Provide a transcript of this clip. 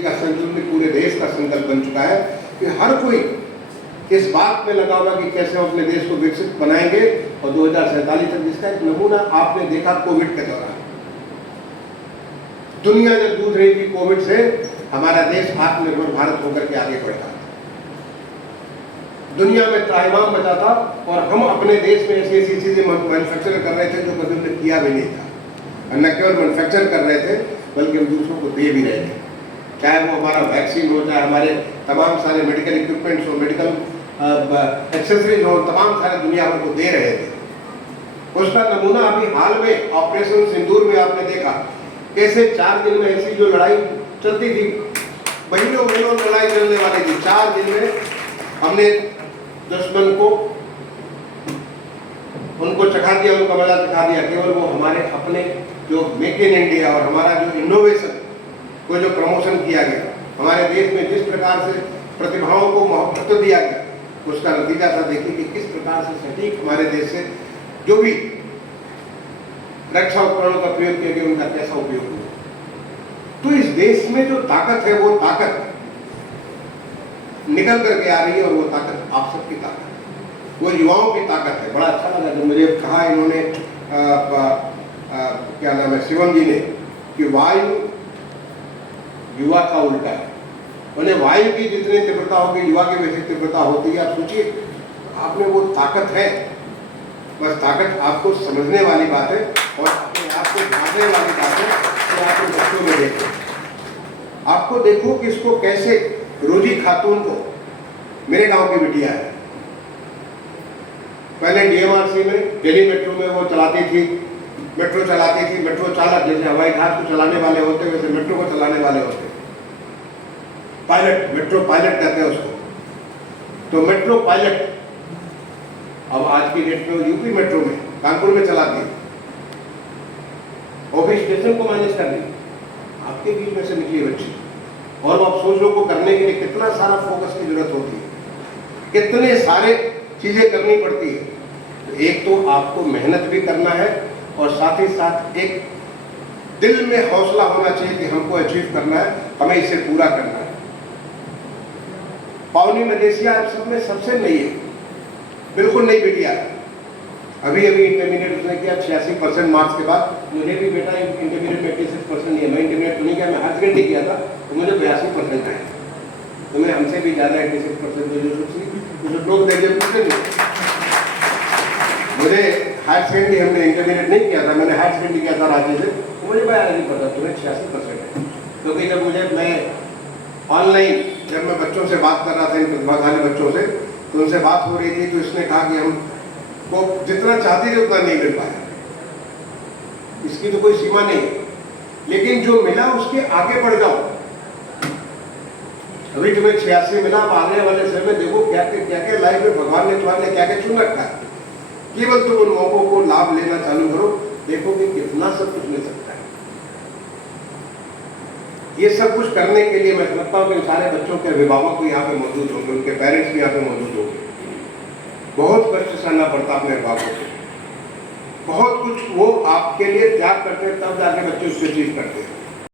का संकल्प पूरे देश का संकल्प बन चुका है कि हर कोई इस बात में लगा हुआ कि कैसे हम अपने देश को विकसित बनाएंगे और 2047 तक, जिसका एक नमूना आपने देखा कोविड के दौरान। दुनिया जब जूझ रही थी कोविड से, हमारा देश आत्मनिर्भर भारत होकर के आगे बढ़ रहा था, दुनिया में त्राहिमाम बचा था और हम अपने देश में ऐसी ऐसी चीजें मैन्युफैक्चर कर रहे थे जो कभी हमने किया भी नहीं था। न केवल मैन्युफैक्चर कर रहे थे बल्कि हम दूसरों को दे भी रहे थे, चाहे वो हमारा वैक्सीन हो, चाहे हमारे तमाम सारे मेडिकल इक्विपमेंट्स हो, मेडिकल एक्सेसरीज हो, तमाम सारे दुनिया भर को दे रहे थे। उसका नमूना अभी हाल में ऑपरेशन सिंदूर में आपने देखा कैसे 4 दिन में ऐसी जो लड़ाई चलती थी, महीनों महीनों लड़ाई चलने वाली थी, 4 दिन में हमने दुश्मन को उनको चखा दिया, उनका मजा चखा दिया। केवल वो हमारे अपने जो मेक इन इंडिया और हमारा जो इनोवेशन को जो प्रमोशन किया गया, हमारे देश में जिस प्रकार से प्रतिभाओं को महत्व दिया गया, उसका नतीजा था। देखिए कि किस प्रकार से सटीक हमारे देश से जो भी रक्षा उपकरणों का प्रयोग किया गया, उनका कैसा उपयोग हुआ। तो इस देश में जो ताकत है, वो ताकत निकल करके आ रही है और वो ताकत आप सबकी ताकत है, वो युवाओं की ताकत है। बड़ा अच्छा लगा जब मुझे कहा इन्होंने क्या नाम है, शिवम जी ने, कि वायु युवा का उल्टा है। उन्हें वायु की जितनी तीव्रता होगी, युवा की वैसी तीव्रता होती है। आप सोचिए, आपने वो ताकत है, बस ताकत आपको समझने वाली बात है और अपने आप को जानने वाली बात है। तो आप बच्चों में देखो, आपको देखो कि इसको कैसे, रोजी खातून को, मेरे गांव की बिटिया है, पहले डीएमआरसी में दिल्ली मेट्रो में वो चलाती थी, मेट्रो चलाती थी। मेट्रो चालक जैसे हवाई जहाज को चलाने वाले होते, वैसे मेट्रो को चलाने वाले होते, पायलट, मेट्रो पायलट कहते हैं उसको। तो मेट्रो पायलट अब आज की डेट में यूपी मेट्रो में, कानपुर में चलाती है, ऑफिस स्टेशन को मैनेज कर रही, आपके बीच में से निकली बच्ची। और आप सोच लो को करने के लिए कितना सारा फोकस की जरूरत होती है, कितने सारे चीजें करनी पड़ती है। तो एक तो आपको मेहनत भी करना है और साथ ही साथ एक दिल में हौसला होना चाहिए कि हमको अचीव करना है, हमें इसे पूरा करना है। पावनी मदेशिया आप सब में सबसे नई है, बिल्कुल नई बिटिया है, अभी अभी इंटरमीडिएट उसने किया 86% मार्क्स के बाद। मुझे भी बेटा इंटरमीडिएट में 86% नहीं है, मैं इंटरमीडिएट तो नहीं किया, मैं हायर सेकेंडरी किया था, तो मुझे 82% आया। तो मैं हमसे भी ज़्यादा 86% जो लोग देखे पूछते नहीं। मुझे हायर सेकेंडरी, हमने इंटरमीडिएट नहीं किया था, मैंने हायर सेकेंडरी किया था रांची से, तो मुझे नहीं पता तुम्हें 86% है। क्योंकि जब मैं ऑनलाइन जब मैं बच्चों से बात कर रहा था, इन प्रतिभाशाली बच्चों से, तो उनसे बात हो रही थी, तो इसने कहा कि हमको जितना चाहते थे उतना नहीं मिल पाया, इसकी तो कोई सीमा नहीं, लेकिन जो मिला उसके आगे बढ़ जाओ। अभी तुम्हें 86 मिला, अब आने वाले समय में देखो क्या क्या लाइफ में भगवान ने तुम्हारे लिए क्या क्या चुन रखा है। केवल तुम उन मौकों को लाभ लेना चालू करो, देखो कि कितना सब कुछ मिल सकता है। ये सब कुछ करने के लिए मैं समझता हूँ कि सारे बच्चों के अभिभावक भी यहाँ पे मौजूद होंगे, उनके पेरेंट्स भी यहाँ पे मौजूद होंगे। बहुत कष्ट सहना पड़ता अपने अभिभावकों को, बहुत कुछ वो आपके लिए त्याग करते हैं, तब जाके बच्चे उसको अचीव करते हैं।